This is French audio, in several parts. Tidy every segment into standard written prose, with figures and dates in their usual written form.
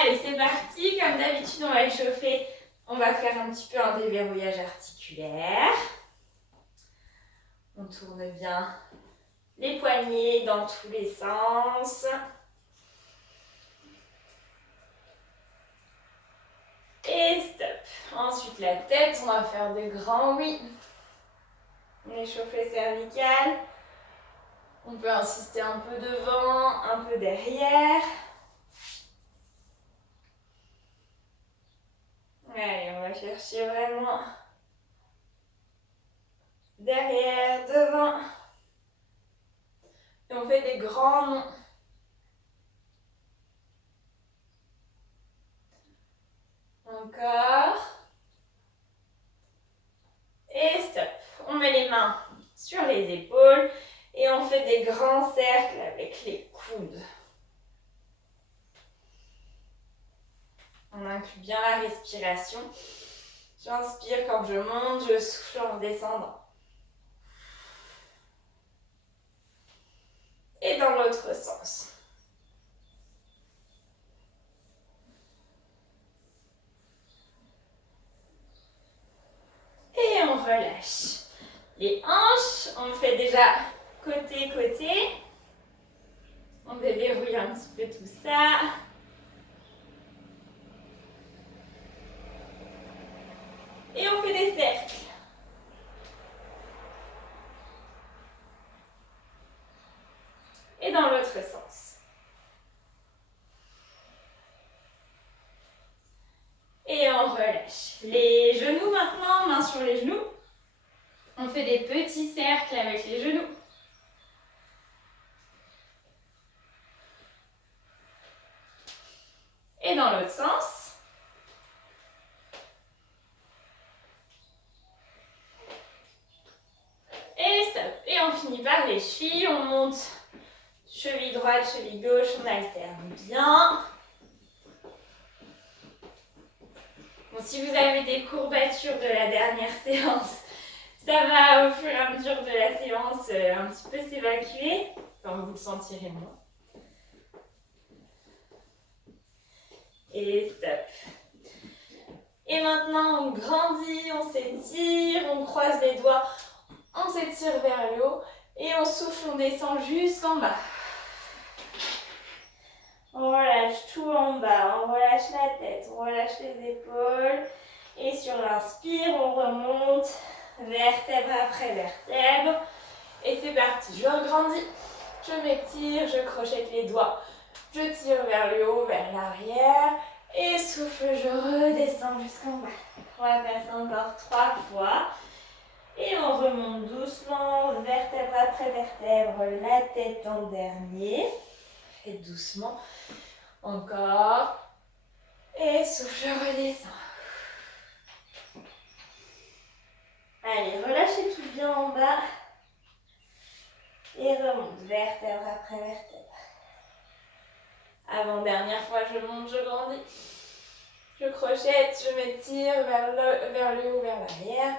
Allez, c'est parti. Comme d'habitude, on va échauffer. On va faire un petit peu un déverrouillage articulaire. On tourne bien les poignets dans tous les sens. Et stop. Ensuite, la tête, on va faire des grands oui. On échauffe les cervicales. On peut insister un peu devant, un peu derrière. Allez, on va chercher vraiment derrière, devant. Et on fait des grands noms. Encore. Et stop. On met les mains sur les épaules et on fait des grands cercles avec les coudes. On inclut bien la respiration. J'inspire quand je monte, je souffle en descendant. Et dans l'autre sens. Et on relâche. Les hanches, on fait déjà côté-côté. On déverrouille un petit peu tout ça. Et on fait des cercles. Et dans l'autre sens. Et on relâche. Les genoux maintenant, mains sur les genoux. On fait des petits cercles avec les genoux. Et dans l'autre sens. Et stop. Et on finit par les chevilles. On monte cheville droite, cheville gauche. On alterne bien. Bon, si vous avez des courbatures de la dernière séance, ça va au fur et à mesure de la séance un petit peu s'évacuer. Enfin, vous le sentirez moins. Et stop. Et maintenant, on grandit, on s'étire, on croise les doigts, on s'étire vers le haut et on souffle, on descend jusqu'en bas. On relâche tout en bas, on relâche la tête, on relâche les épaules. Et sur l'inspire, on remonte vertèbre après vertèbre. Et c'est parti, je regrandis, je m'étire, je crochette les doigts. Je tire vers le haut, vers l'arrière. Et souffle, je redescends jusqu'en bas. On va passer encore 3 fois. Et on remonte doucement, vertèbre après vertèbre, la tête en dernier. Et doucement. Encore. Et souffle, je redescends. Allez, relâchez tout bien en bas. Et remonte, vertèbre après vertèbre. Avant-dernière fois, je monte, je grandis. Je crochette, je m'étire vers le haut, vers l'arrière.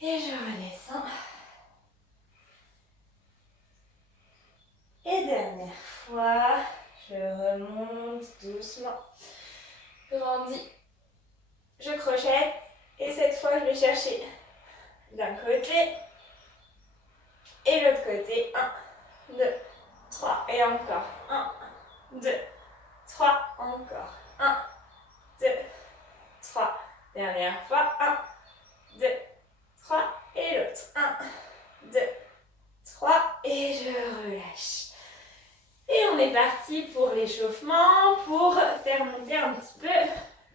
Et je redescends. Et dernière fois, je remonte doucement. Grandis. Je crochette. Et cette fois, je vais chercher d'un côté et l'autre côté. 1, 2, 3. Et encore. 1, 2, 3. Encore. 1, 2, 3. Dernière fois. 1, 2, 3. Et l'autre. 1, 2, 3. Et je relâche. Et on est parti pour l'échauffement, pour faire monter un petit peu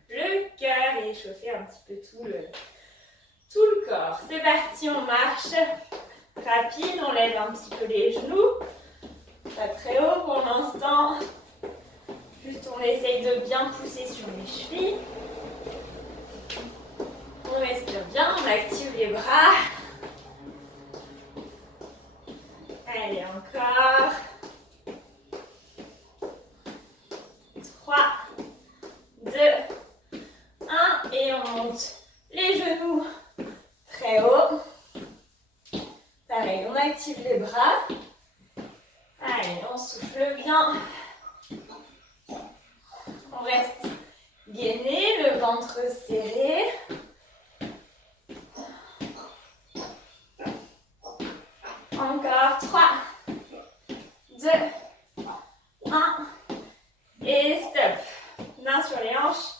le cœur et échauffer un petit peu tout le corps. C'est parti, on marche rapide, on lève un petit peu les genoux. Pas très haut pour l'instant. Juste on essaye de bien pousser sur les chevilles. On respire bien, on active les bras. Allez, encore. 3, 2, 1. Et on monte les genoux très haut. Pareil, on active les bras. Allez, on souffle bien. On reste gainer, le ventre serré. Encore 3, 2, 1. Et stop. Main sur les hanches.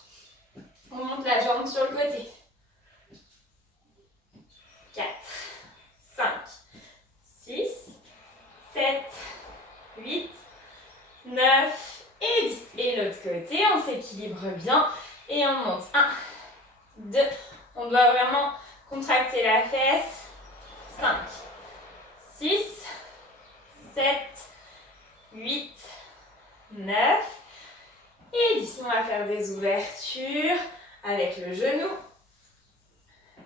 On monte la jambe sur le côté. 4, 5, 6, 7, 8, 9 et 10. Et l'autre côté, on s'équilibre bien et on monte. 1, 2. On doit vraiment contracter la fesse. 5, 6, 7, 8, 9 et 10. On va faire des ouvertures avec le genou.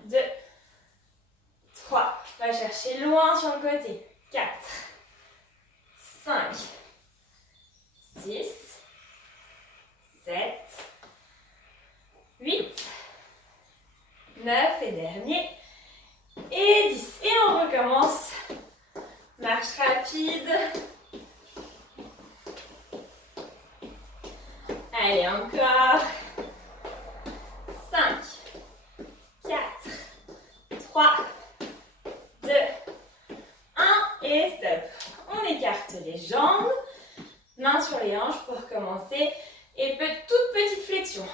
2, 3. On va chercher loin sur le côté. 4, 5, 6, 7, 8, 9 et dernier. Et 10. Et on recommence. Marche rapide. Allez, encore. 5, 4, 3, 2, 1 et stop. On écarte les jambes. Mains sur les hanches pour commencer. Et toute petite flexion.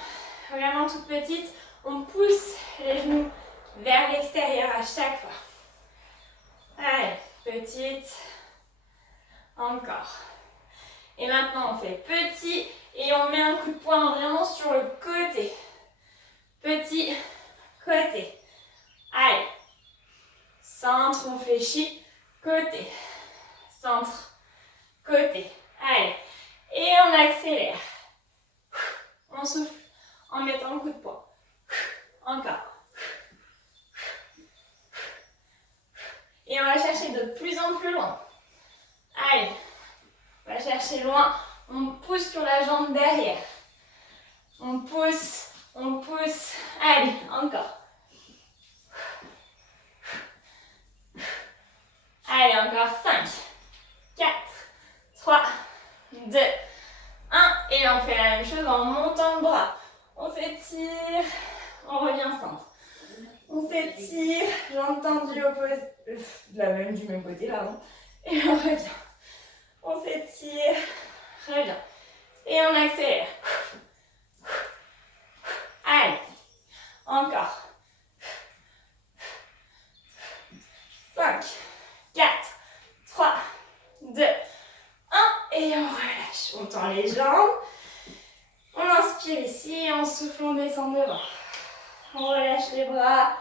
Vraiment toute petite. On pousse les genoux vers l'extérieur à chaque fois. Allez, petite. Encore. Et maintenant, on fait petit et on met un coup de poing vraiment sur le côté. Petit, côté. Allez. Centre, on fléchit. Côté. Centre, côté. Allez. Et on accélère. On souffle en mettant un coup de poing. Encore. Et on va chercher de plus en plus loin. Allez. On va chercher loin. On pousse sur la jambe derrière. On pousse, on pousse. Allez, encore. Allez, encore 5, 4, 3, 2, 1. Et on fait la même chose en montant le bras. On s'étire, on revient centre. On s'étire, jambes tendues du même côté, pardon. Et on revient. On s'étire, revient. Et on accélère. Allez, encore. 5, 4, 3, 2, 1. Et on relâche. On tend les jambes. On inspire ici et on souffle, on descend devant. On relâche les bras.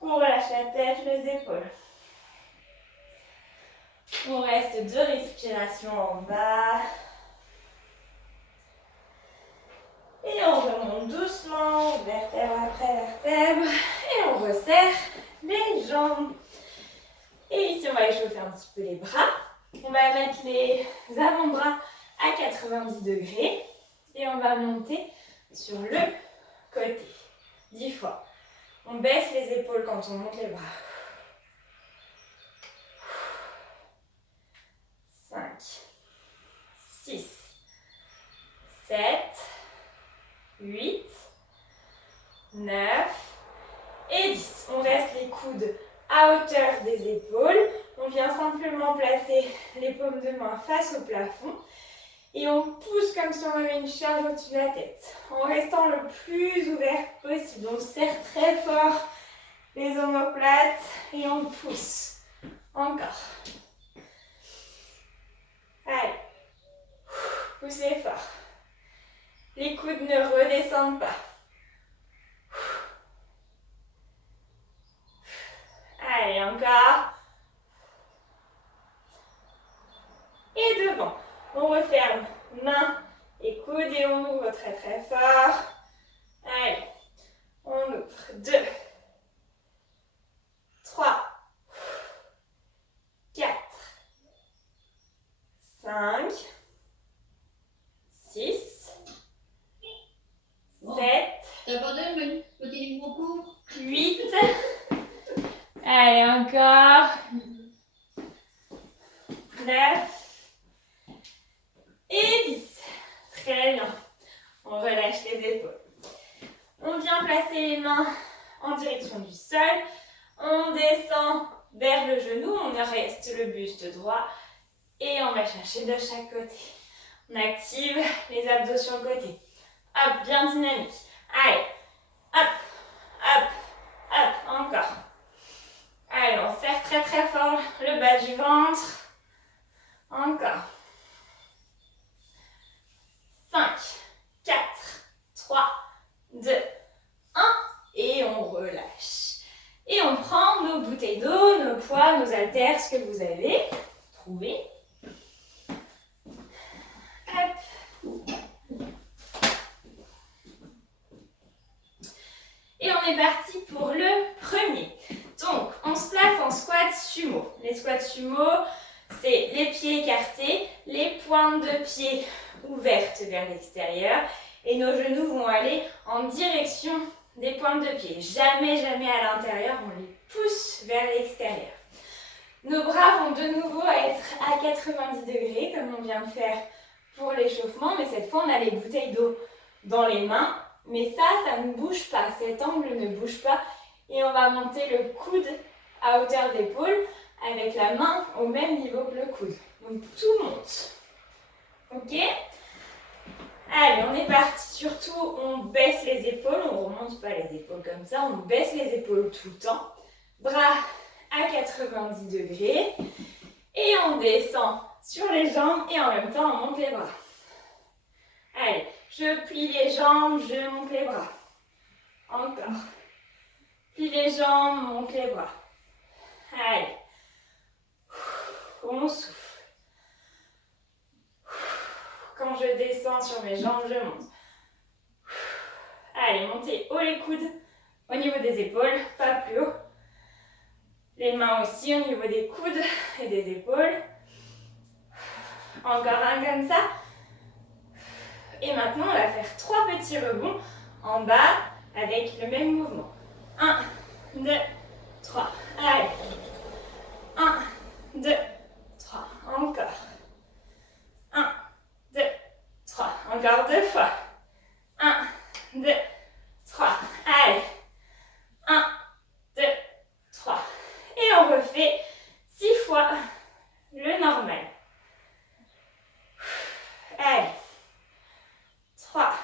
On relâche la tête, les épaules. On reste 2 respirations en bas. Et on remonte doucement, vertèbre après vertèbre. Et on resserre les jambes. Et ici, on va échauffer un petit peu les bras. On va mettre les avant-bras à 90 degrés. Et on va monter sur le côté. 10 fois. On baisse les épaules quand on monte les bras. 5, 6, 7, 8, 9 et 10. On reste les coudes à hauteur des épaules. On vient simplement placer les paumes de main face au plafond. Et on pousse comme si on avait une charge au-dessus de la tête. En restant le plus ouvert possible. On serre très fort les omoplates et on pousse. Encore. Allez. Poussez fort. Les coudes ne redescendent pas. Allez, encore. Et devant. On referme main et coude et on ouvre très très fort. Allez, on ouvre. 2, 3, 4, 5, 6, 7, 8. Allez, encore. 9. Et 10. Très bien. On relâche les épaules. placer les mains en direction du sol. On descend vers le genou, on reste le buste droit et on va chercher de chaque côté. On active les abdos sur le côté. Hop, bien dynamique. Allez, hop, hop, hop, encore. Allez, on serre très très fort le bas du ventre. Encore. 5, 4, 3, 2, 1. Et on relâche. Et on prend nos bouteilles d'eau, nos poids, nos haltères, ce que vous avez trouvé. Hop. Et on est parti pour le premier. Donc, on se place en squat sumo. Les squats sumo, c'est les pieds écartés, les pointes de pied ouvertes vers l'extérieur et nos genoux vont aller en direction des pointes de pied. Jamais, jamais à l'intérieur, on les pousse vers l'extérieur. Nos bras vont de nouveau être à 90 degrés, comme on vient de faire pour l'échauffement, mais cette fois, on a les bouteilles d'eau dans les mains. Mais ça ne bouge pas, cet angle ne bouge pas. Et on va monter le coude à hauteur d'épaule avec la main au même niveau que le coude. Donc tout monte. Ok? Allez, on est parti. Surtout, on baisse les épaules. On ne remonte pas les épaules comme ça. On baisse les épaules tout le temps. Bras à 90 degrés. Et on descend sur les jambes et en même temps, on monte les bras. Allez, je plie les jambes, je monte les bras. Encore. Plie les jambes, monte les bras. Allez. On souffle. Quand je descends sur mes jambes, je monte. Allez, montez haut les coudes au niveau des épaules, pas plus haut. Les mains aussi au niveau des coudes et des épaules. Encore un comme ça. Et maintenant, on va faire 3 petits rebonds en bas avec le même mouvement. 1, 2, 3. Allez. 1, 2, 3. Encore. 1, 2, 3. Encore 2 fois. 1, 2, 3. Allez. 1, 2, 3. Et on refait 6 fois le normal. Allez. 3,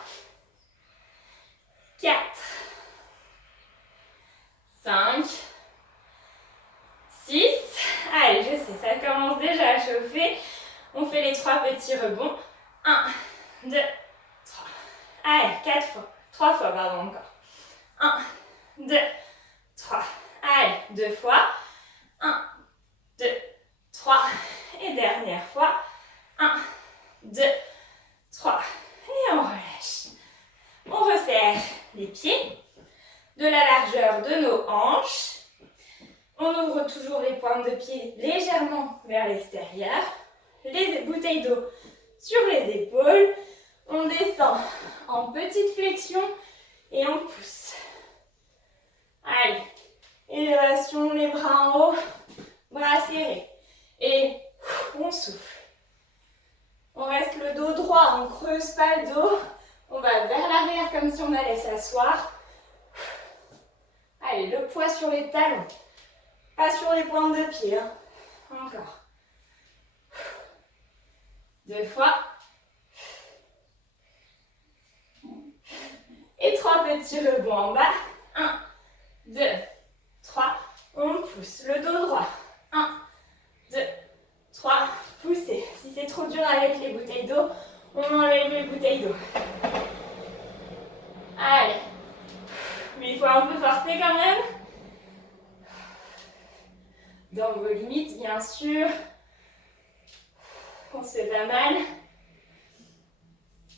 4, 5, 6. Allez, je sais, ça commence déjà à chauffer. On fait les 3 petits rebonds. 1, 2, 3. Allez, 4 fois. 3 fois, pardon, encore. 1, 2, 3. Allez, 2 fois. 1, 2, 3. Et dernière fois. 1, 2, 3. Et on relâche. On resserre les pieds de la largeur de nos hanches. On ouvre toujours les pointes de pied légèrement vers l'extérieur. Les bouteilles d'eau sur les épaules. On descend en petite flexion et on pousse. Allez, élévation, les bras en haut, bras serrés. Et on souffle. On reste le dos droit, on ne creuse pas le dos. On va vers l'arrière comme si on allait s'asseoir. Allez, le poids sur les talons. Pas sur les pointes de pied. Hein. Encore. 2 fois. Et 3 petits rebonds en bas. 1, 2, 3. On pousse le dos droit. 1, 2, 3. Poussez. Si c'est trop dur avec les bouteilles d'eau, on enlève les bouteilles d'eau. Allez. Mais il faut un peu forcer quand même. Dans vos limites, bien sûr. On se fait pas mal.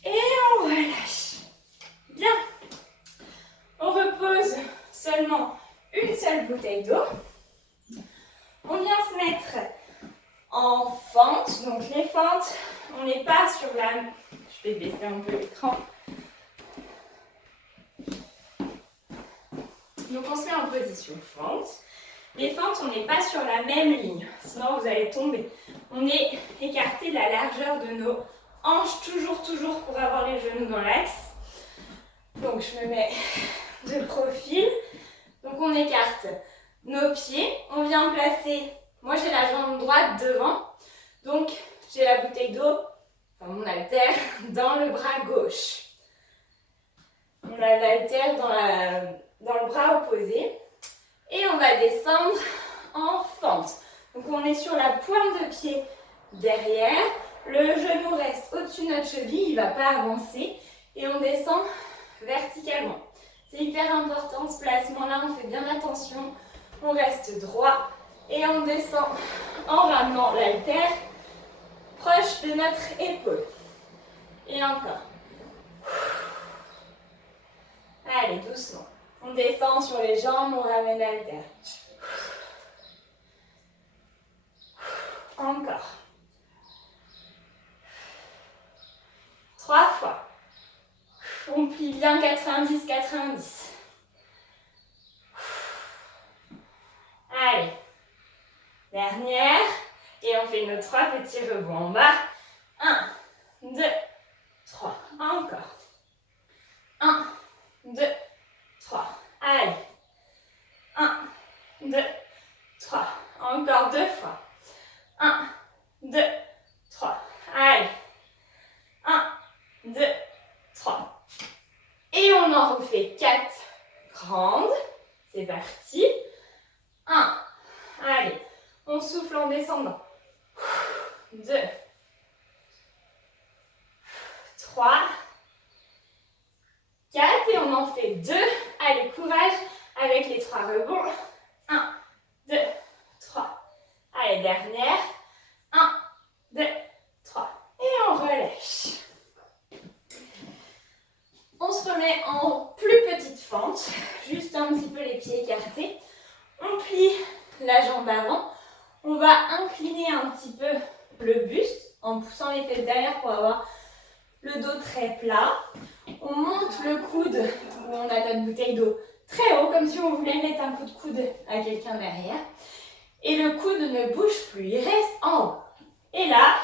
Et on relâche. Bien. On repose seulement une seule bouteille d'eau. On vient se mettre en fente. Donc les fentes, on n'est pas sur la... Je vais baisser un peu l'écran. Donc on se met en position fente. Les fentes, on n'est pas sur la même ligne, sinon vous allez tomber. On est écarté de la largeur de nos hanches, toujours pour avoir les genoux dans l'axe. Donc je me mets de profil. Donc on écarte nos pieds, on vient placer, moi j'ai la jambe droite devant, donc j'ai la bouteille d'eau, enfin mon haltère, dans le bras gauche. On a l'haltère dans le bras opposé et on va descendre en fente. Donc on est sur la pointe de pied derrière, le genou reste au-dessus de notre cheville, il ne va pas avancer et on descend verticalement. C'est hyper important ce placement-là, on fait bien attention, on reste droit et on descend en ramenant l'haltère proche de notre épaule. Et encore. Allez, doucement. On descend sur les jambes, on ramène l'haltère. Encore. 3 fois. On plie bien 90-90. Allez. Dernière. Et on fait nos 3 petits rebonds en bas. 1, 2, 3. Encore. 1, 2, 3. Allez. 1, 2, 3. Encore 2 fois. 1, 2, 3. Allez. 1, 2, 3. Et on en refait 4 grandes. C'est parti. 1. Allez. On souffle en descendant. 2. 3. 4. Et on en fait 2. Allez, courage avec les 3 rebonds. 1, 2, 3. Allez, dernière. 1, 2, 3. Et on relâche. On se remet en plus petite fente. Juste un petit peu les pieds écartés. On plie la jambe avant. On va incliner un petit peu le buste en poussant les fesses derrière pour avoir le dos très plat. On monte le coude où on a notre bouteille d'eau très haut, comme si on voulait mettre un coup de coude à quelqu'un derrière. Et le coude ne bouge plus, il reste en haut. Et là,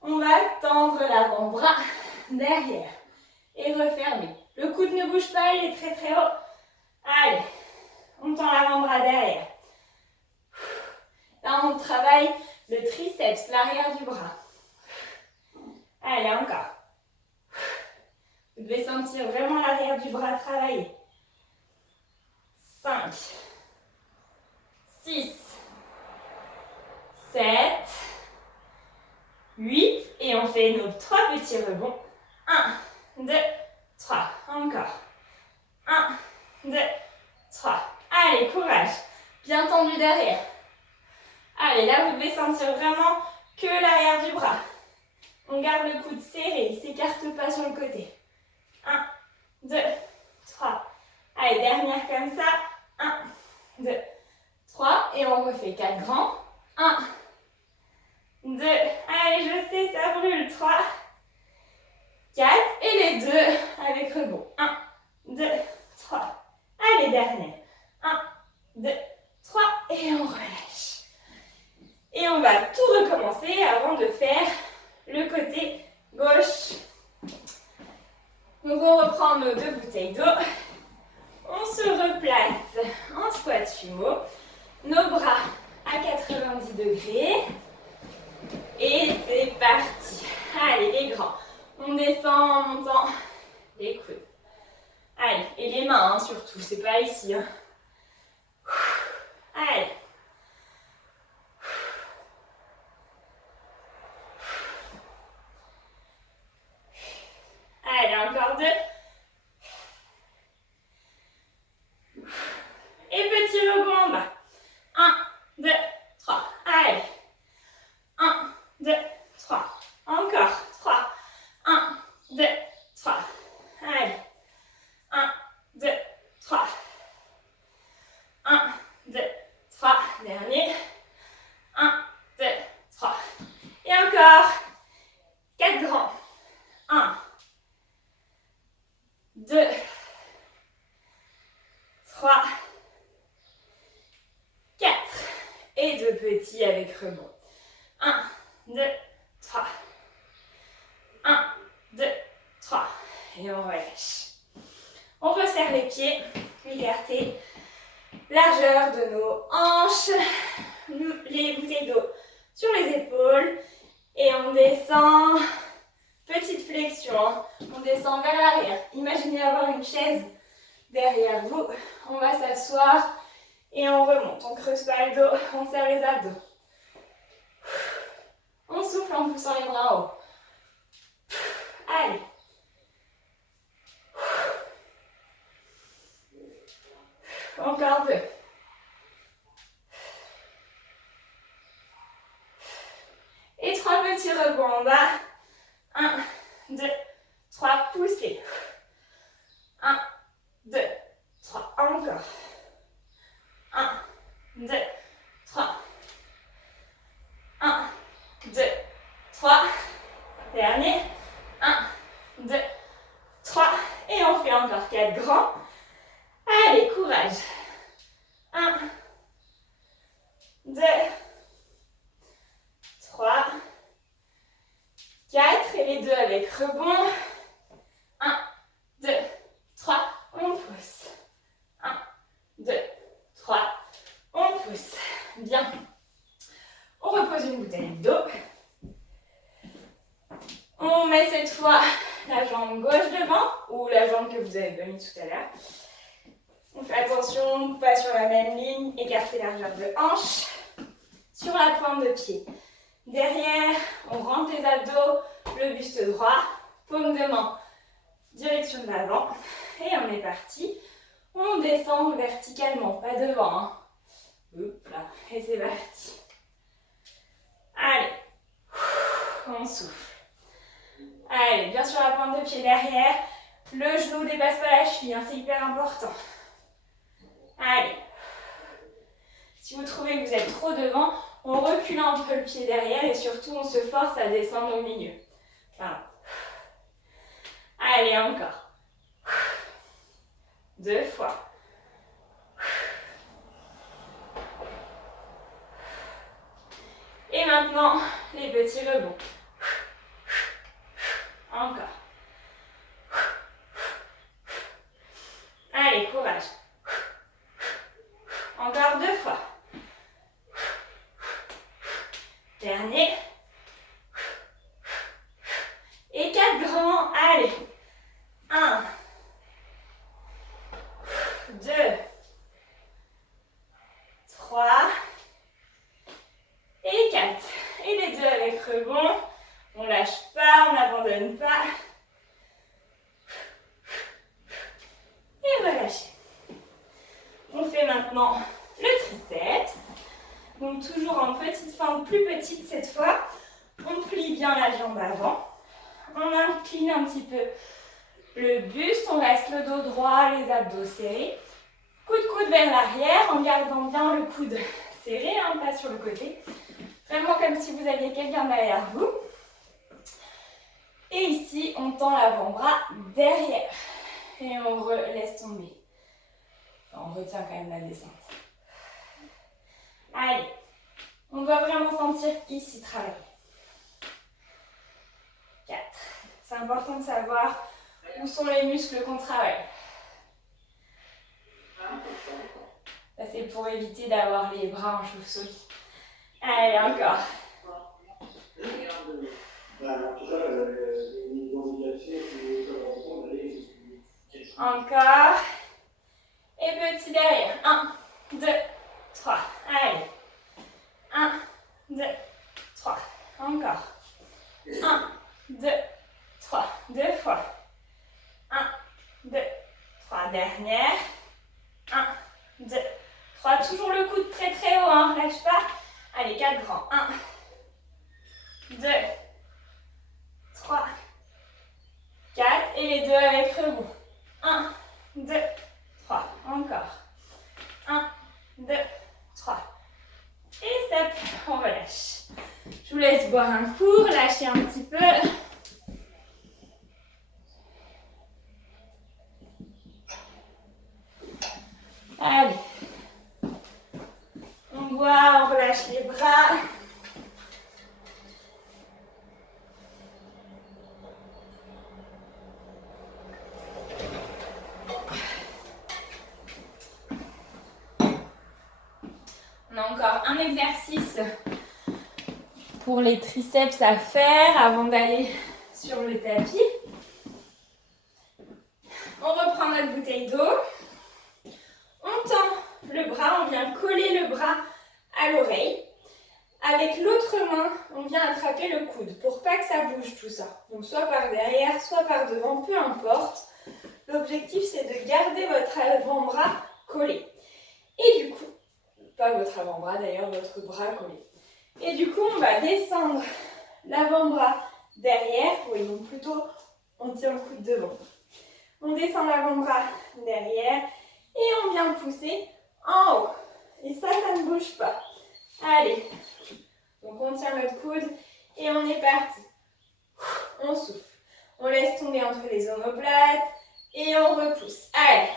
on va tendre l'avant-bras derrière et refermer. Le coude ne bouge pas, il est très très haut. Allez, on tend l'avant-bras derrière. Là, on travaille le triceps, l'arrière du bras. Allez, encore. Vous devez sentir vraiment l'arrière du bras travailler. 5, 6, 7, 8. Et on fait nos 3 petits rebonds. 1, 2, 3. Encore. 1, 2, 3. Allez, courage. Bien tendu derrière. Allez, là, vous devez sentir vraiment que l'arrière du bras. On garde le coude serré, il ne s'écarte pas sur le côté. 1, 2, 3. Allez, dernière comme ça. 1, 2, 3. Et on refait 4 grands. 1, 2. Allez, je sais, ça brûle. 3, 4. Et les 2 avec rebond. 1, 2, 3. Allez, dernière. 1, 2, 3. Et on relâche. Et on va tout recommencer avant de faire le côté gauche. Donc on reprend nos 2 bouteilles d'eau. On se replace en squat sumo. Nos bras à 90 degrés. Et c'est parti. Allez, les grands. On descend en montant les coudes. Allez, et les mains surtout, c'est pas ici. Allez. Allez, encore 2. Et petit rebond en bas. 1, 2, 3. Allez. 1, 2, 3. Encore. 3. 1, 2, 3. Allez. 1, 2, 3. 1, 2, 3. Dernier. 1, 2, 3. Et encore. 4 grands. 1, 2, 3, 4. Et 2 petits avec rebond. 1, 2, 3. 1, 2, 3. Et on relâche. On resserre les pieds. liberté. Largeur de nos hanches, les bouteilles d'eau sur les épaules. Et on descend, petite flexion, on descend vers l'arrière. Imaginez avoir une chaise derrière vous. On va s'asseoir et on remonte. On creuse pas le dos, on serre les abdos. On souffle en poussant les bras en haut. Allez. Encore 2. Et 3 petits rebonds en bas. 1, 2, 3, poussez. 1, 2, 3, encore. 1, 2, 3. 1, 2, 3. Dernier. 1, 2, 3. Et on fait encore 4 grands. Allez, courage. 1, 2, 3, 4. Et les 2 avec rebond. 1, 2, 3. On pousse. 1, 2, 3. On pousse. Bien. On repose une bouteille d'eau. On met cette fois la jambe gauche devant ou la jambe que vous avez pas mis tout à l'heure. On fait attention, pas sur la même ligne, écarter largeur de hanche. Sur la pointe de pied. Derrière, on rentre les abdos, le buste droit, paume de main, direction de l'avant. Et on est parti. On descend verticalement, pas devant. Hein. Hop là, et c'est parti. Allez, on souffle. Allez, bien sur la pointe de pied derrière. Le genou dépasse pas la cheville, hein, c'est hyper important. Allez. Si vous trouvez que vous êtes trop devant, on recule un peu le pied derrière et surtout on se force à descendre au milieu. Voilà. Allez, encore. 2 fois. Et maintenant, les petits rebonds. Encore. Allez, courage. Encore 2 fois. Dernier. Et 4 grands. Allez. 1. 2. 3. Et 4. Et les 2 avec rebond. On lâche pas, on n'abandonne pas. Et relâchez. On fait maintenant le triceps. Donc toujours en petite forme, plus petite cette fois. On plie bien la jambe avant. On incline un petit peu le buste. On reste le dos droit, les abdos serrés. Coude vers l'arrière en gardant bien le coude serré, hein, pas sur le côté. Vraiment comme si vous aviez quelqu'un derrière vous. Et ici, on tend l'avant-bras derrière. Et on laisse tomber. Enfin, on retient quand même la descente. Allez. On doit vraiment sentir ici travailler. 4. C'est important de savoir où sont les muscles qu'on travaille. Ça, c'est pour éviter d'avoir les bras en chauve-souris. Allez, encore. Encore. Et petit derrière. 1, 2, 3. Allez. 1, 2, 3. Encore. 1, 2, 3. 2 fois. 1, 2, 3. Dernière. 1, 2, 3. Toujours le coude très très haut, hein. Lâche pas. Allez, 4 grands. 1, 2, 3, 4. Et les 2 avec rebond. 1, 2, 3. Encore. 1, 2, 3. Et stop. On relâche. Je vous laisse boire un coup, relâcher un petit peu. Allez. On boit, on relâche les bras. exercice pour les triceps à faire avant d'aller sur le tapis. On reprend notre bouteille d'eau. On tend le bras, on vient coller le bras à l'oreille. Avec l'autre main, on vient attraper le coude pour pas que ça bouge tout ça. Donc soit par derrière, soit par devant, peu importe. L'objectif, c'est de garder votre avant-bras collé. Et du coup, pas votre avant-bras d'ailleurs, votre bras collé. Et du coup, on va descendre l'avant-bras derrière. Oui, donc plutôt, on tient le coude devant. On descend l'avant-bras derrière et on vient pousser en haut. Et ça ne bouge pas. Allez. Donc on tient notre coude et on est parti. On souffle. On laisse tomber entre les omoplates et on repousse. Allez.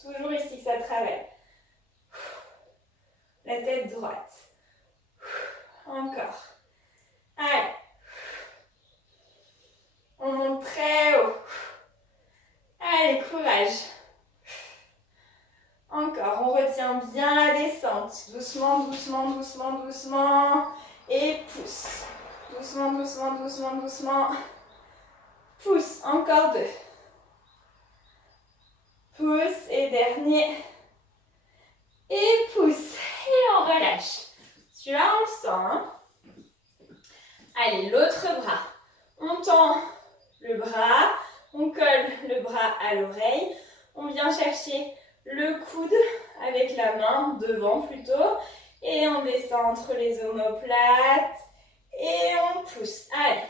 Toujours ici que ça travaille. La tête droite. Encore. Allez. On monte très haut. Allez, courage. Encore, on retient bien la descente. Doucement, doucement, doucement, doucement. Et pousse. Doucement, doucement, doucement, doucement. Pousse. Encore 2. Pousse. Et dernier. Et pousse. Et on relâche. Celui-là, on le sent. Hein? Allez, l'autre bras. On tend le bras. On colle le bras à l'oreille. On vient chercher le coude avec la main devant plutôt. Et on descend entre les omoplates. Et on pousse. Allez,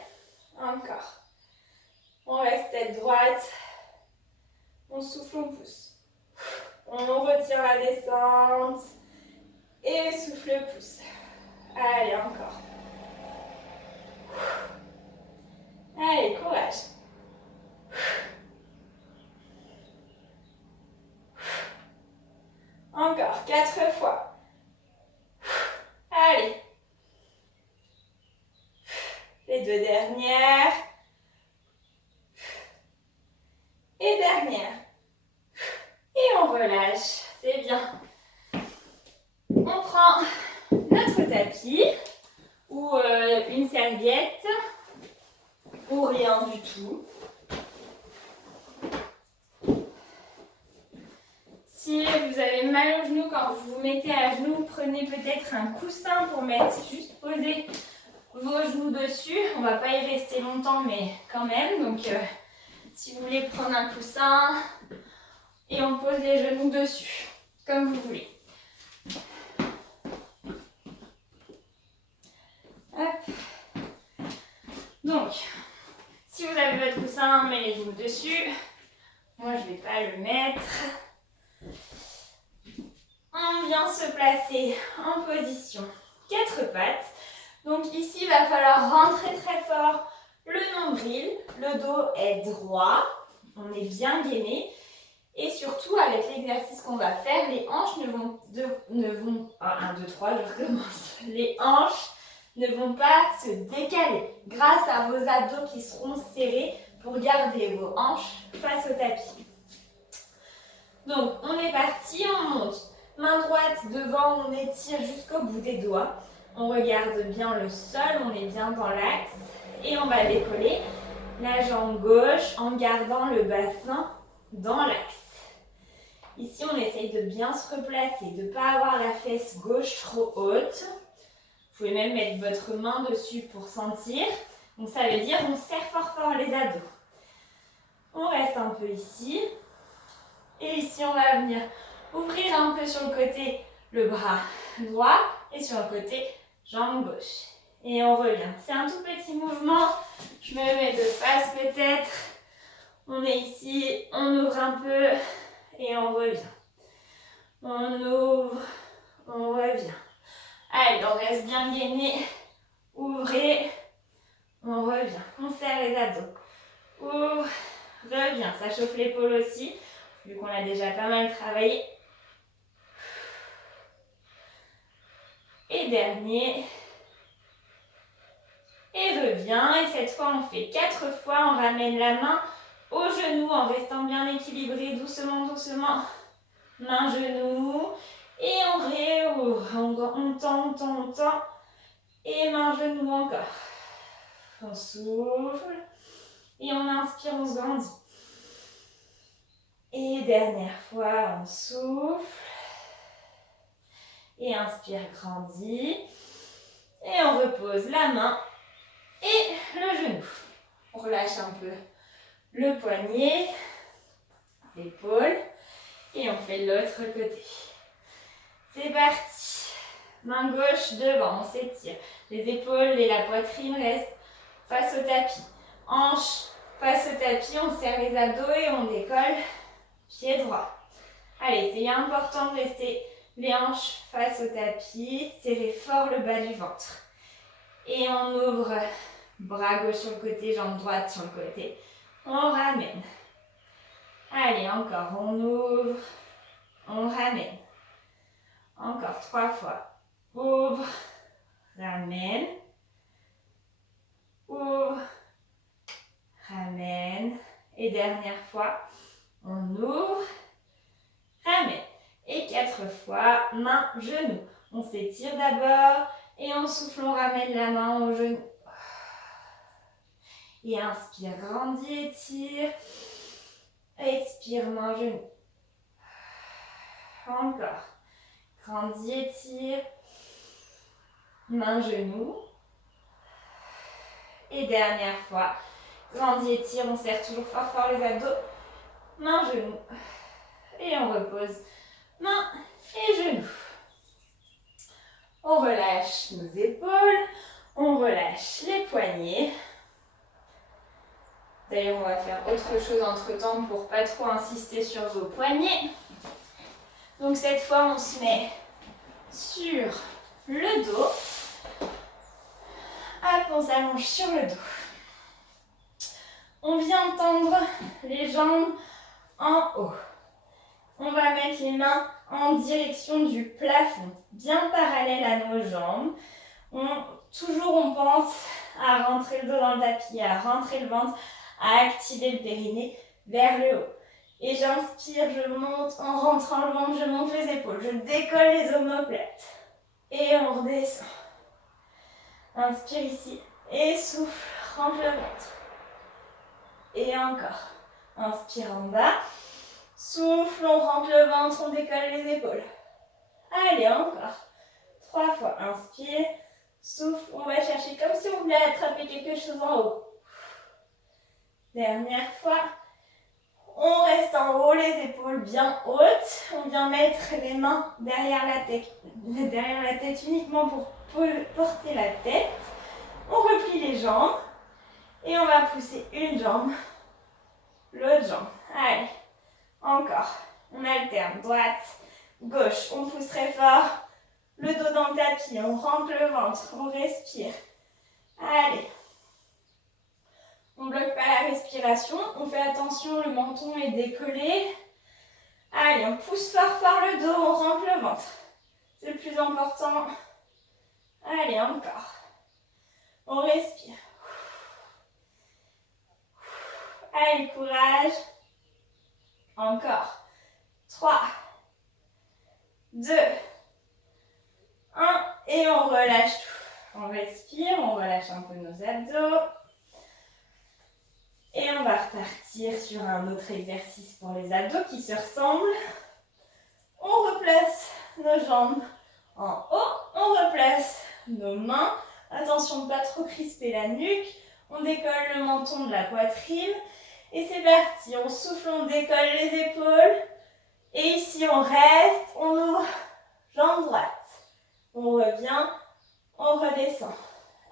encore. On reste tête droite. On souffle, on pousse. On retire la descente. Et souffle, pousse. Allez, encore. Allez, courage. Encore 4 fois. Allez. Les 2 dernières. Et dernière. Et on relâche. C'est bien. On prend notre tapis ou une serviette ou rien du tout. Si vous avez mal aux genoux quand vous vous mettez à genoux, prenez peut-être un coussin pour juste poser vos genoux dessus. On ne va pas y rester longtemps, mais quand même. Donc, si vous voulez prendre un coussin et on pose les genoux dessus, comme vous voulez. Hop. Donc, si vous avez votre coussin, mettez les genoux dessus. Moi, je ne vais pas le mettre. On vient se placer en position 4 pattes. Donc ici, il va falloir rentrer très fort le nombril. Le dos est droit. On est bien gainé. Et surtout, avec l'exercice qu'on va faire, les hanches ne vont 1, 2, 3, je recommence. Les hanches ne vont pas se décaler grâce à vos abdos qui seront serrés pour garder vos hanches face au tapis. Donc, on est parti, on monte. Main droite devant, on étire jusqu'au bout des doigts. On regarde bien le sol, on est bien dans l'axe. Et on va décoller la jambe gauche en gardant le bassin dans l'axe. Ici, on essaye de bien se replacer, de ne pas avoir la fesse gauche trop haute. Vous pouvez même mettre votre main dessus pour sentir. Donc ça veut dire on serre fort fort les abdos. On reste un peu ici. Et ici, on va venir ouvrir un peu sur le côté le bras droit et sur le côté jambe gauche. Et on revient. C'est un tout petit mouvement. Je me mets de face peut-être. On est ici, on ouvre un peu et on revient. On ouvre, on revient. Allez, on reste bien gainé. Ouvrez, on revient. On serre les abdos. Ouvre, revient. Ça chauffe l'épaule aussi, vu qu'on l'a déjà pas mal travaillé. Et dernier. Et revient. Et cette fois, on fait 4 fois. On ramène la main au genou en restant bien équilibré. Doucement, doucement. Main, genou. Et on réouvre. On tend, on tend, on tend. Et main, genou encore. On souffle. Et on inspire, on se grandit. Et dernière fois, on souffle. Et inspire, grandit. Et on repose la main et le genou. On relâche un peu le poignet, l'épaule. Et on fait l'autre côté. C'est parti. Main gauche devant, on s'étire. Les épaules et la poitrine restent face au tapis. Hanches face au tapis, on serre les abdos et on décolle. Pied droit. Allez, c'est important de rester les hanches face au tapis. Serrez fort le bas du ventre. Et on ouvre. Bras gauche sur le côté, jambe droite sur le côté. On ramène. Allez, encore. On ouvre. On ramène. Encore 3 fois. Ouvre. Ramène. Ouvre. Ramène. Et dernière fois. On ouvre. Ramène. Et 4 fois. Main, genou. On s'étire d'abord. Et on souffle, on ramène la main au genou. Et inspire, grandis, étire. Expire, main, genou. Encore. Grandis, étire. Main, genou. Et dernière fois. Grandis, étire. On serre toujours fort fort les abdos. Main, genou. Et on repose. Main et genou. On relâche nos épaules. On relâche les poignets. D'ailleurs, on va faire autre chose entre temps pour pas trop insister sur vos poignets. Donc cette fois, on se met sur le dos. Hop, on s'allonge sur le dos. On vient tendre les jambes en haut. On va mettre les mains en direction du plafond, bien parallèle à nos jambes. Toujours on pense à rentrer le dos dans le tapis, à rentrer le ventre, à activer le périnée vers le haut. Et j'inspire, je monte, en rentrant le ventre, je monte les épaules, je décolle les omoplates. Et on redescend. Inspire ici, et souffle, rentre le ventre. Et encore. Inspire en bas. Souffle, on rentre le ventre, on décolle les épaules. Allez, encore. 3 fois. Inspire. Souffle, on va chercher comme si on voulait attraper quelque chose en haut. Dernière fois. On reste en haut, les épaules bien hautes. On vient mettre les mains derrière la tête uniquement pour porter la tête. On replie les jambes. Et on va pousser une jambe, l'autre jambe. Allez, encore. On alterne, droite, gauche. On pousse très fort. Le dos dans le tapis, on rentre le ventre, on respire. Allez. On ne bloque pas la respiration, on fait attention, le menton est décollé. Allez, on pousse fort fort le dos, on rentre le ventre. C'est le plus important. Allez, encore. On respire. Allez, courage. Encore. 3, 2, 1. Et on relâche tout. On respire, on relâche un peu nos abdos. Et on va repartir sur un autre exercice pour les abdos qui se ressemblent. On replace nos jambes en haut. On replace nos mains. Attention de ne pas trop crisper la nuque. On décolle le menton de la poitrine. Et c'est parti. On souffle, on décolle les épaules. Et ici, on reste. On ouvre jambe droite. On revient. On redescend.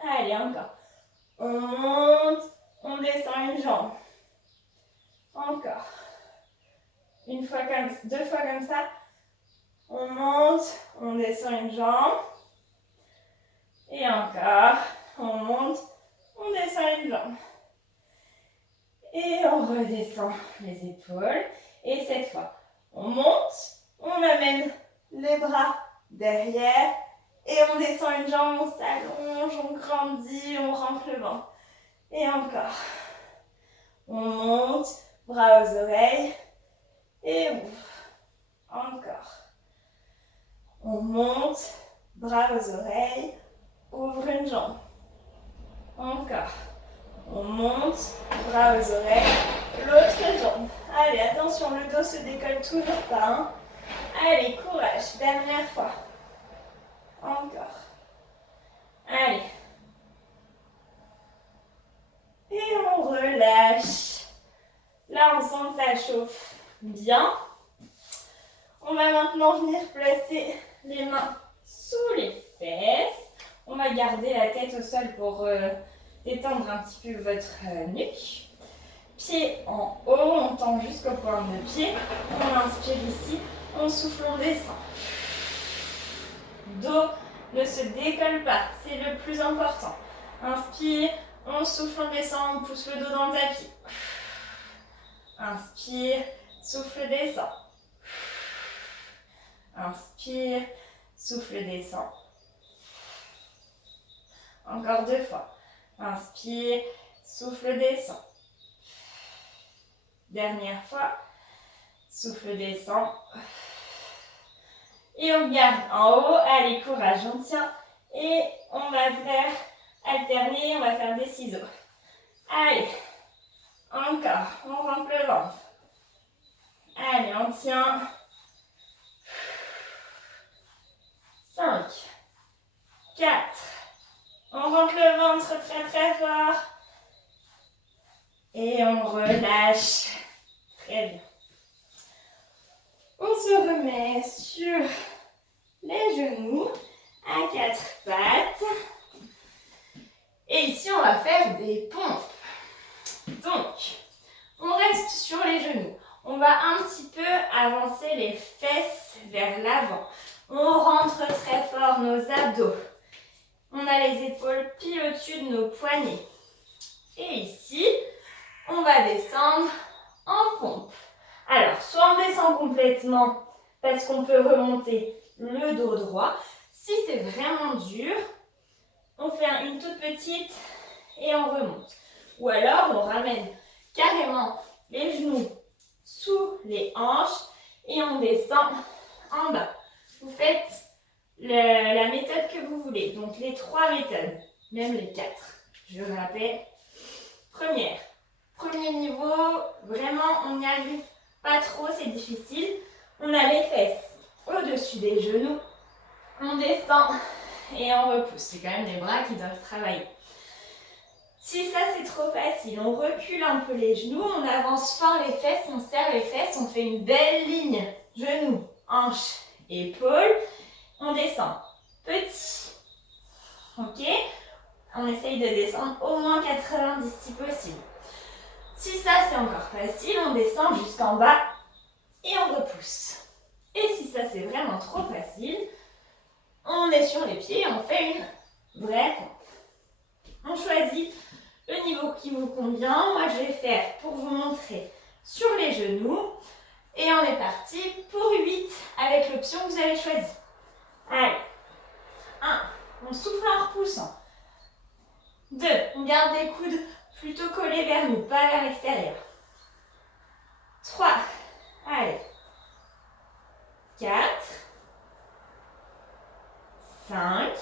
Allez, encore. On monte. On descend une jambe. Encore. Une fois comme, 2 fois comme ça. On monte. On descend une jambe. Et encore. On monte. On descend une jambe. Et on redescend les épaules. Et cette fois, on monte. On amène les bras derrière. Et on descend une jambe. On s'allonge. On grandit. On rentre le ventre. Et encore. On monte, bras aux oreilles. Et ouvre. Encore. On monte, bras aux oreilles, ouvre une jambe. Encore. On monte, bras aux oreilles, l'autre jambe. Allez, attention, le dos se décolle toujours pas. Hein. Allez, courage, dernière fois. Encore. Allez. Et on relâche. Là, on sent que ça chauffe bien. On va maintenant venir placer les mains sous les fesses. On va garder la tête au sol pour détendre un petit peu votre nuque. Pied en haut, on tend jusqu'au point de pied. On inspire ici, on souffle, on descend. Dos ne se décolle pas, c'est le plus important. Inspire, on souffle, on descend, on pousse le dos dans le tapis. Inspire, souffle, descend. Inspire, souffle, descend. Encore 2 fois. Inspire, souffle, descend. Dernière fois. Souffle, descend. Et on garde en haut. Allez, courage, on tient. Et on va faire alterner, on va faire des ciseaux. Allez. Encore. On rentre le ventre. Allez, on tient. 5, 4. On rentre le ventre très très fort. Et on relâche. Très bien. On se remet sur les genoux à 4 pattes. Et ici, on va faire des pompes. Donc, on reste sur les genoux. On va un petit peu avancer les fesses vers l'avant. On rentre très fort nos abdos. On a les épaules pile au-dessus de nos poignets. Et ici, on va descendre en pompe. Alors, soit on descend complètement parce qu'on peut remonter le dos droit. Si c'est vraiment dur, on fait une toute petite et on remonte. Ou alors, on ramène carrément les genoux sous les hanches et on descend en bas. Vous faites la méthode que vous voulez. Donc, les 3 méthodes, même les 4. Je rappelle. Premier niveau, vraiment, on n'y arrive pas trop, c'est difficile. On a les fesses au-dessus des genoux. On descend et on repousse. C'est quand même les bras qui doivent travailler. Si ça, c'est trop facile, on recule un peu les genoux, on avance fort les fesses, on serre les fesses, on fait une belle ligne. Genoux, hanches, épaules. On descend. Petit. Ok? On essaye de descendre au moins 90 si possible. Si ça, c'est encore facile, on descend jusqu'en bas et on repousse. Et si ça, c'est vraiment trop facile, on est sur les pieds et on fait une vraie pompe. On choisit le niveau qui vous convient. Moi, je vais faire pour vous montrer sur les genoux. Et on est parti pour 8 avec l'option que vous avez choisie. Allez. 1. On souffle en repoussant. 2. On garde les coudes plutôt collés vers nous, pas vers l'extérieur. 3. Allez. 4. 5.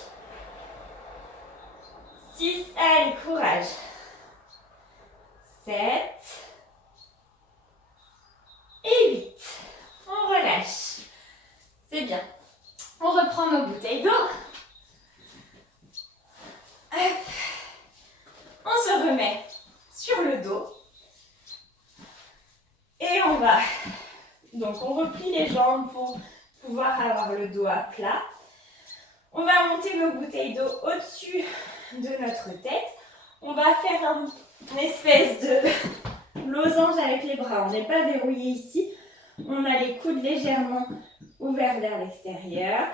6. Allez, courage. 7. Et 8. On relâche. C'est bien. On reprend nos bouteilles d'eau. Hop. On se remet sur le dos. Et on va... Donc on replie les jambes pour pouvoir avoir le dos à plat. On va monter nos bouteilles d'eau au-dessus de notre tête. On va faire une espèce de losange avec les bras. On n'est pas verrouillé ici. On a les coudes légèrement ouverts vers l'extérieur.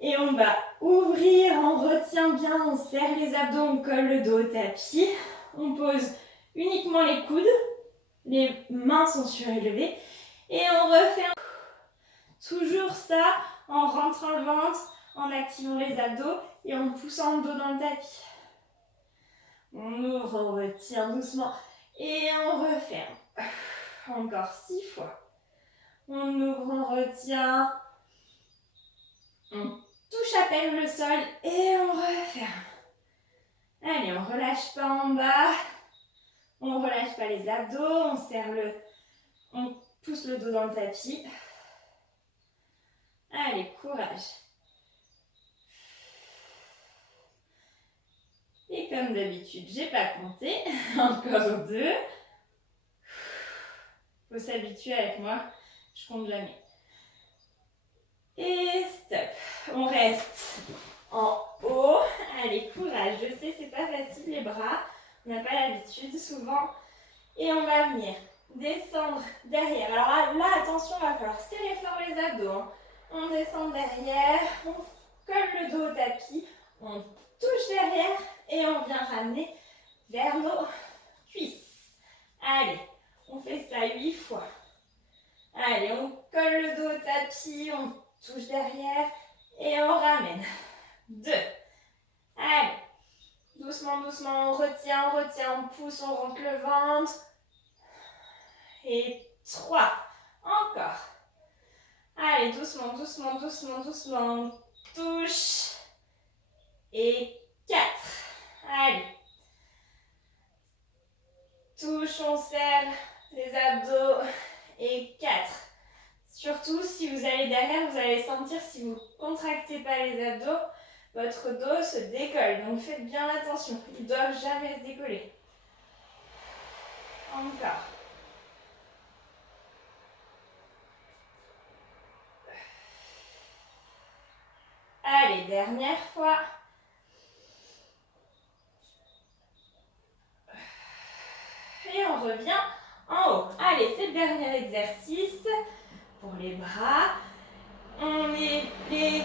Et on va ouvrir, on retient bien, on serre les abdos, on colle le dos au tapis. On pose uniquement les coudes. Les mains sont surélevées. Et on refait toujours ça en rentrant le ventre, en activant les abdos et en poussant le dos dans le tapis. On ouvre, on retient doucement et on referme. Encore 6 fois. On ouvre, on retient. On touche à peine le sol et on referme. Allez, on relâche pas en bas. On relâche pas les abdos. On serre on pousse le dos dans le tapis. Allez, courage. Et comme d'habitude, j'ai pas compté. Encore 2. Faut s'habituer avec moi. Je compte jamais. Et stop. On reste en haut. Allez, courage. Je sais, c'est pas facile les bras. On n'a pas l'habitude souvent. Et on va venir descendre derrière. Alors là, attention, il va falloir serrer fort les abdos. Hein. On descend derrière. On colle le dos au tapis. On touche derrière. Et on vient ramener vers nos cuisses. Allez, on fait ça 8 fois. Allez, on colle le dos au tapis, on touche derrière et on ramène. 2. Allez, doucement, doucement, on retient, on pousse, on rentre le ventre. Et 3. Encore. Allez, doucement, doucement, doucement, doucement, on touche. Et 4. Allez. Touche, on serre les abdos. Et 4. Surtout, si vous allez derrière, vous allez sentir, si vous ne contractez pas les abdos, votre dos se décolle. Donc faites bien attention, ils ne doivent jamais se décoller. Encore. Allez, dernière fois. Et on revient en haut. Allez, c'est le dernier exercice pour les bras. On met les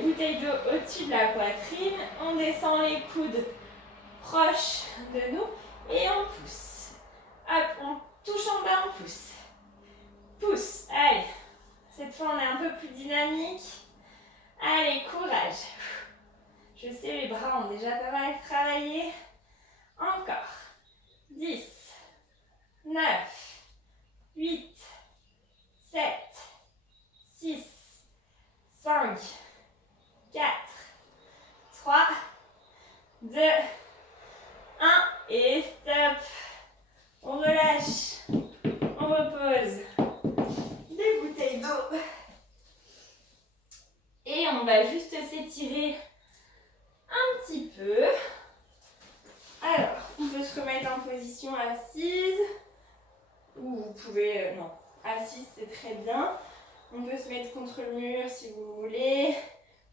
bouteilles d'eau au-dessus de la poitrine. On descend les coudes proches de nous et on pousse. Hop, on touche en bas, on pousse. Pousse, allez. Cette fois, on est un peu plus dynamique. Allez, courage. Je sais, les bras ont déjà pas mal travaillé. Encore. 10, 9, 8, 7, 6, 5, 4, 3, 2, 1 et stop. On relâche, on repose des bouteilles d'eau et on va juste s'étirer un petit peu. Alors, on peut se remettre en position assise ou vous pouvez, non, assise c'est très bien. On peut se mettre contre le mur si vous voulez.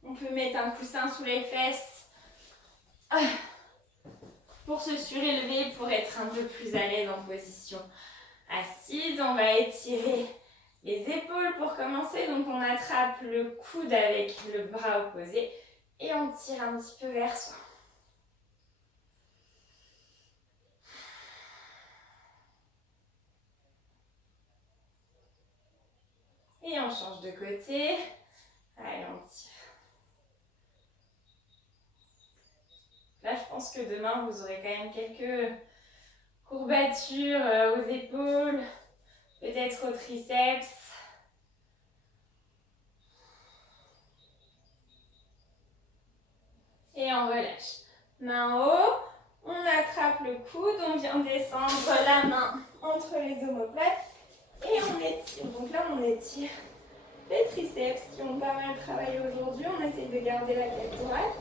On peut mettre un coussin sous les fesses pour se surélever, pour être un peu plus à l'aise en position assise. On va étirer les épaules pour commencer. Donc on attrape le coude avec le bras opposé et on tire un petit peu vers soi. Et on change de côté. Allez, on tire. Là, je pense que demain, vous aurez quand même quelques courbatures aux épaules, peut-être aux triceps. Et on relâche. Main haut, on attrape le coude, on vient descendre la main entre les omoplates et on étire. Donc là, on étire les triceps qui ont pas mal travaillé aujourd'hui. On essaie de garder la tête droite.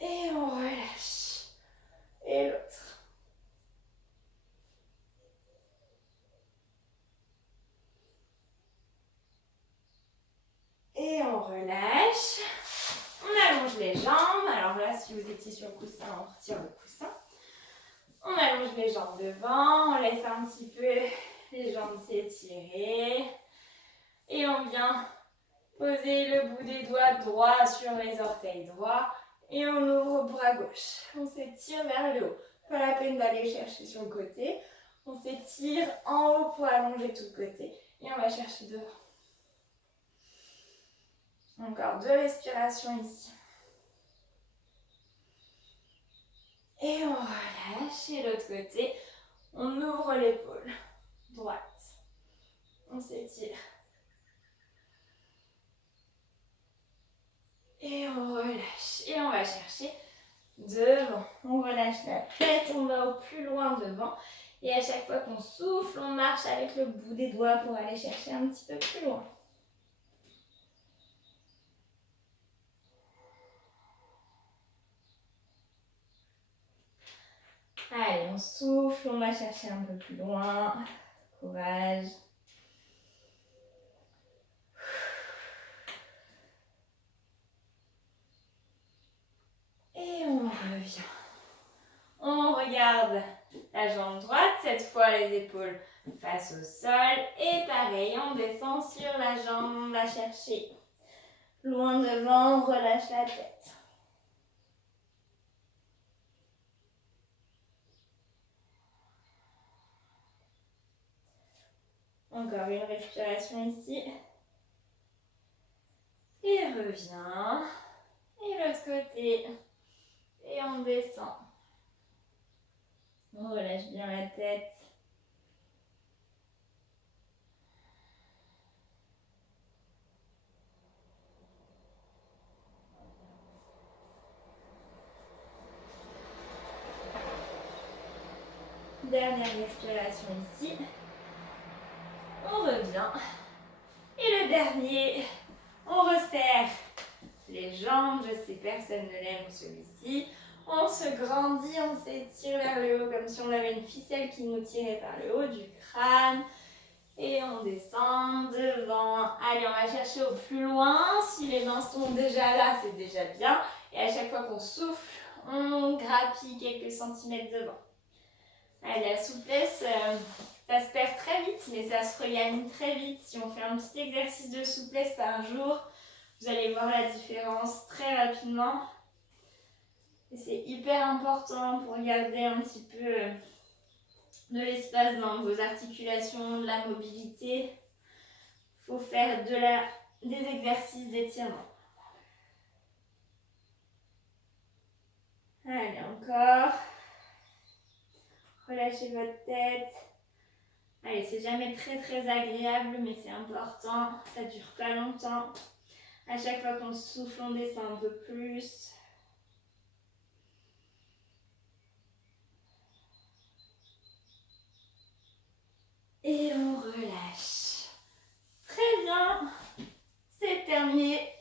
Et on relâche. Et l'autre. Et on relâche. On allonge les jambes. Alors là, si vous étiez sur le coussin, on retire le coussin. On allonge les jambes devant. On laisse un petit peu les jambes s'étirer. Et on vient poser le bout des doigts droits sur les orteils droits. Et on ouvre au bras gauche. On s'étire vers le haut. Pas la peine d'aller chercher sur le côté. On s'étire en haut pour allonger tout le côté. Et on va chercher devant. Encore 2 respirations ici. Et on relâche. Et l'autre côté, On ouvre l'épaule droite. On s'étire. Et on relâche. Et on va chercher devant. On relâche la tête, on va au plus loin devant. Et à chaque fois qu'on souffle, on marche avec le bout des doigts pour aller chercher un petit peu plus loin. Allez, on souffle, on va chercher un peu plus loin. Courage. Et on revient. On regarde la jambe droite, cette fois les épaules face au sol. Et pareil, on descend sur la jambe, on va chercher loin devant, on relâche la tête. Encore une respiration ici. Et revient. Et l'autre côté. Et on descend. On relâche bien la tête. Dernière respiration ici. On revient. Et le dernier, on resserre les jambes. Je sais, personne ne l'aime celui-ci. On se grandit, on s'étire vers le haut comme si on avait une ficelle qui nous tirait par le haut du crâne. Et on descend devant. Allez, on va chercher au plus loin. Si les mains sont déjà là, c'est déjà bien. Et à chaque fois qu'on souffle, on grappille quelques centimètres devant. Allez, la souplesse, ça se perd très vite, mais ça se regagne très vite. Si on fait un petit exercice de souplesse par jour, vous allez voir la différence très rapidement. Et c'est hyper important pour garder un petit peu de l'espace dans vos articulations, de la mobilité. Il faut faire des exercices d'étirement. Allez, encore. Relâchez votre tête. Allez, c'est jamais très très agréable, mais c'est important. Ça dure pas longtemps. À chaque fois qu'on souffle, on descend un peu plus. Et on relâche. Très bien. C'est terminé.